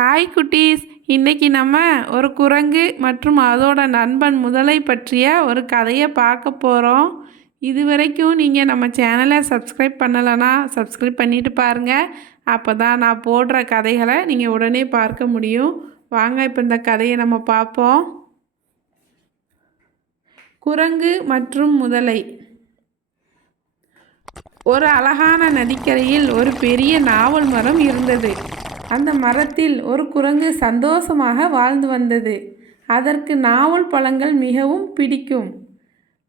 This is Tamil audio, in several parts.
ஹாய் குட்டீஸ். இன்றைக்கி நம்ம ஒரு குரங்கு மற்றும் அதோட நண்பன் முதலை பற்றிய ஒரு கதையை பார்க்க போகிறோம் இது வரைக்கும் நீங்கள் நம்ம சேனலை சப்ஸ்கிரைப் பண்ணலைன்னா சப்ஸ்கிரைப் பண்ணிட்டு பாருங்கள் அப்போ தான் நான் போடுற கதைகளை நீங்கள் உடனே பார்க்க முடியும். வாங்க இப்போ இந்த கதையை நம்ம பார்ப்போம். குரங்கு மற்றும் முதலை. ஒரு அழகான நதிக்கரையில் ஒரு பெரிய நாவல் மரம் இருந்தது. அந்த மரத்தில் ஒரு குரங்கு சந்தோஷமாக வாழ்ந்து வந்தது. அதற்கு நாவல் பழங்கள் மிகவும் பிடிக்கும்.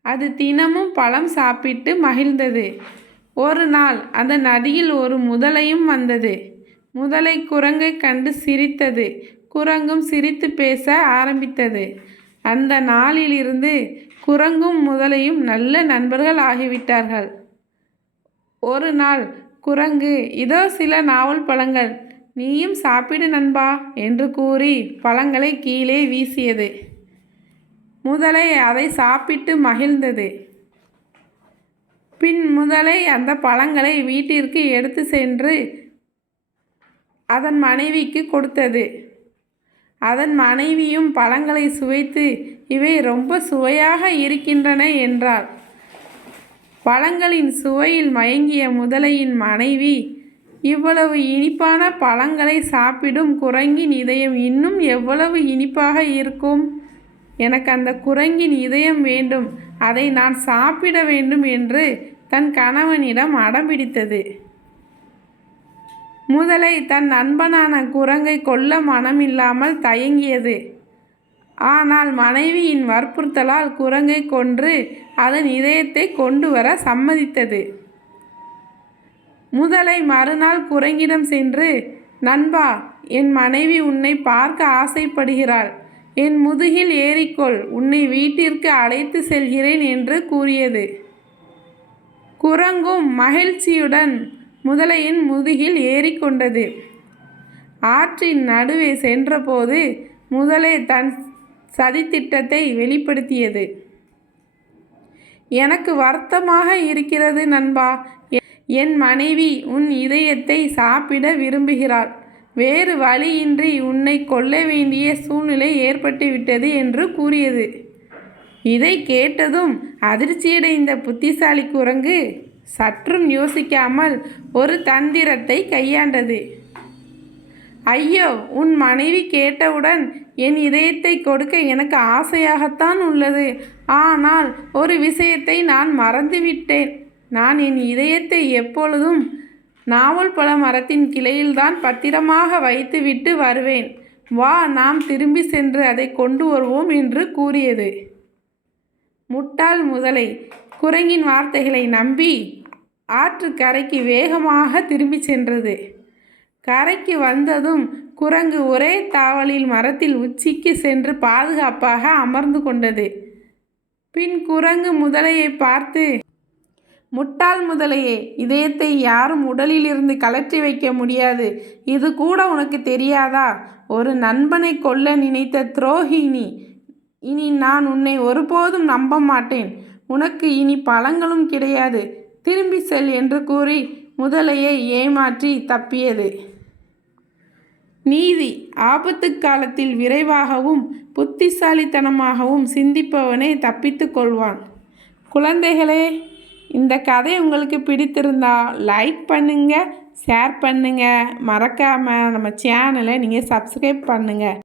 அது தினமும் பழம் சாப்பிட்டு மகிழ்ந்தது. ஒரு நாள் அந்த நதியில் ஒரு முதலையும் வந்தது. முதலை குரங்கை கண்டு சிரித்தது. குரங்கும் சிரித்து பேச ஆரம்பித்தது. அந்த நாளிலிருந்து குரங்கும் முதலையும் நல்ல நண்பர்கள் ஆகிவிட்டார்கள். ஒரு நாள் குரங்கு இதோ சில நாவல் பழங்கள் நீயும் சாப்பிடு நண்பா என்று கூறி பழங்களை கீழே வீசியது. முதலை அதை சாப்பிட்டு மகிழ்ந்தது. பின் முதலை அந்த பழங்களை வீட்டிற்கு எடுத்து சென்று அதன் மனைவிக்கு கொடுத்தது. அதன் மனைவியும் பழங்களை சுவைத்து இவை ரொம்ப சுவையாக இருக்கின்றன என்றாள் பழங்களின் சுவையில் மயங்கிய முதலையின் மனைவி இவ்வளவு இனிப்பான பழங்களை சாப்பிடும் குரங்கின் இதயம் இன்னும் எவ்வளவு இனிப்பாக இருக்கும்? எனக்கு அந்த குரங்கின் இதயம் வேண்டும். அதை நான் சாப்பிட வேண்டும் என்று தன் கணவனிடம் அடம்பிடித்தது முதலை தன் நண்பனான குரங்கை கொல்ல மனமில்லாமல் தயங்கியது. ஆனால் மனைவியின் வற்புறுத்தலால் குரங்கை கொன்று அதன் இதயத்தை கொண்டு வர சம்மதித்தது. முதலை மறுநாள் குரங்கிடம் சென்று நண்பா என் மனைவி உன்னை பார்க்க ஆசைப்படுகிறாள். என் முதுகில் ஏறிக்கொள். உன்னை வீட்டிற்கு அழைத்து செல்கிறேன் என்று கூறியது. குரங்கும் மகிழ்ச்சியுடன் முதலையின் முதுகில் ஏறிக்கொண்டது. ஆற்றின் நடுவே சென்றபோது முதலை தன் சதித்திட்டத்தை வெளிப்படுத்தியது. எனக்கு வருத்தமாக இருக்கிறது நண்பா. என் மனைவி உன் இதயத்தை சாப்பிட விரும்புகிறாள். வேறு வழியின்றி உன்னை கொல்ல வேண்டிய சூழ்நிலை ஏற்பட்டுவிட்டது என்று கூறியது. இதை கேட்டதும் அதிர்ச்சியடைந்த புத்திசாலி குரங்கு சற்றும் யோசிக்காமல் ஒரு தந்திரத்தை கையாண்டது. ஐயோ உன் மனைவி கேட்டவுடன் என் இதயத்தை கொடுக்க எனக்கு ஆசையாகத்தான் உள்ளது. ஆனால் ஒரு விஷயத்தை நான் மறந்துவிட்டேன். நான் என் இதயத்தை எப்பொழுதும் நாவல் பழ மரத்தின் கிளையில்தான் பத்திரமாக வைத்துவிட்டு வருவேன். வா நாம் திரும்பி சென்று அதை கொண்டு வருவோம் என்று கூறியது. முட்டாள் முதலை குரங்கின் வார்த்தைகளை நம்பி ஆற்று கரைக்கு வேகமாக திரும்பி சென்றது. கரைக்கு வந்ததும் குரங்கு ஒரே தாவலில் மரத்தில் உச்சிக்கு சென்று பாதுகாப்பாக அமர்ந்து கொண்டது. பின் குரங்கு முதலையை பார்த்து முட்டாள் முதலையே இதயத்தை யாரும் உடலிலிருந்து கலற்றி வைக்க முடியாது. இது கூட உனக்கு தெரியாதா? ஒரு நண்பனை கொல்ல நினைத்த துரோகினி இனி நான் உன்னை ஒருபோதும் நம்ப மாட்டேன். உனக்கு இனி பழங்களும் கிடையாது. திரும்பி செல் என்று கூறி முதலையை ஏமாற்றி தப்பியது. நீதி ஆபத்து காலத்தில் விரைவாகவும் புத்திசாலித்தனமாகவும் சிந்திப்பவனே தப்பித்து கொள்வான். குழந்தைகளே இந்த கதை உங்களுக்கு பிடித்திருந்தா லைக் பண்ணுங்கள் ஷேர் பண்ணுங்கள் மறக்காமல் நம்ம சேனலை நீங்கள் சப்ஸ்கிரைப் பண்ணுங்கள்